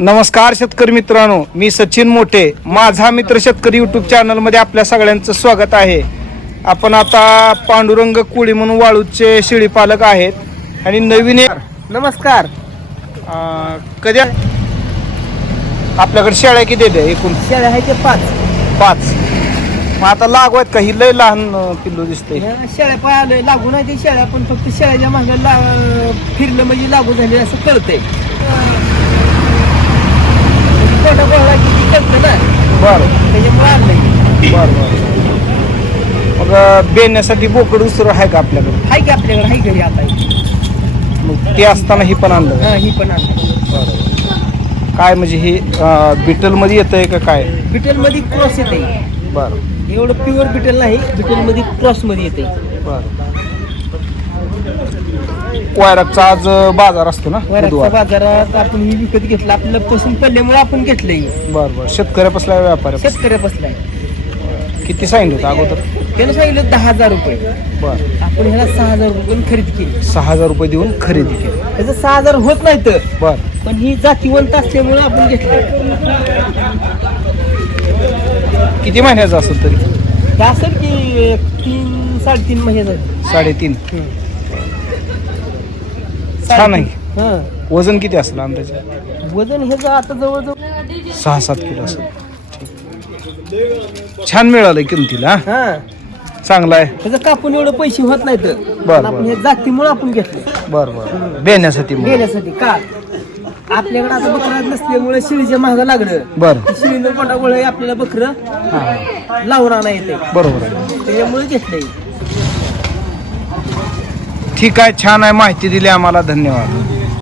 नमस्कार शेतकरी मित्रांनो मी सचिन मोठे माझा मित्र शेतकरी युट्यूब चॅनलमध्ये आपल्या सगळ्यांचं स्वागत आहे. आपण आता पांडुरंग कोळी म्हणून वाळूचे शेळी पालक आहेत आणि नवीन नमस्कार. अं, कधी आपल्याकडे शेळ्या किती आहेत? एकूण शेळ्या आहे ते पाच. पाच. मग आता लागवत का? ही लय लहान अं, पिल्लू दिसते शेळ्या पायाला लागून आहे ते शेळ्या पण फक्त शेळ्याच्या मागे ला फिरलं म्हणजे लागू झाले असं कळतंय पोटा गोळा किती कळतं ना बरं. त्याच्यामुळे आणलंय बरं बरं. मग बेण्यासाठी बोकड दुसरं आहे का आपल्याकडे? आहे की आपल्याकडे? आहे घरी आता मग ते असताना ही पण आणलं हा ही पण आणलं काय म्हणजे हे बिटलमध्ये येत आहे का काय? बिटेल मध्ये क्रॉस येते बरं. एवढं प्युअर बिटेल नाही बिटेल मध्ये क्रॉसमध्ये येते बरं. वायराचा आज बाजार असतो ना बुधवार. बाजारात आपण ही विकत घेतलं. आपल्याला पसंत पडल्यामुळे आपण घेतलंय. बरं बरं. शेतकऱ्यापासला व्यापार शेतकऱ्या बसलाय किती सांगितलं होतं अगोदर? त्यानं सांगितलं दहा हजार रुपये. बरं. आपण ह्याला सहा हजार रुपये खरेदी केली. सहा हजार रुपये देऊन खरेदी केली. त्याचं सहा हजार होत नाही तर. बरं. पण ही जातीवंत असल्यामुळे आपण घेतलं किती महिन्याचं असेल तरी? असेल की तीन साडेतीन महिन्याचं. साडेतीन. छान आहे. हां. वजन किती असेल अंदाजे? वजन ह्याचं आता जवळजवळ सहा सात किलो असेल. ठीक. छान मिळालं किमतीला. हा? हां चांगला आहे त्याचं कापून एवढं पैसे होत नाहीत. बरं. पण आपण हे जातीमुळे आपण घेतलं बरं बरं. बेण्यासाठी मग. घेण्यासाठी का? आपल्याकडे आता बकरा नसल्यामुळे शिळीच्या महाग लागलं. बरं. शिळीनं कोटा गोळ आपल्याला बकरं हां. लावून आणा येते बरोबर आहे. त्याच्यामुळे घेतलंय. ठीक आहे छान आहे माहिती दिली आम्हाला धन्यवाद.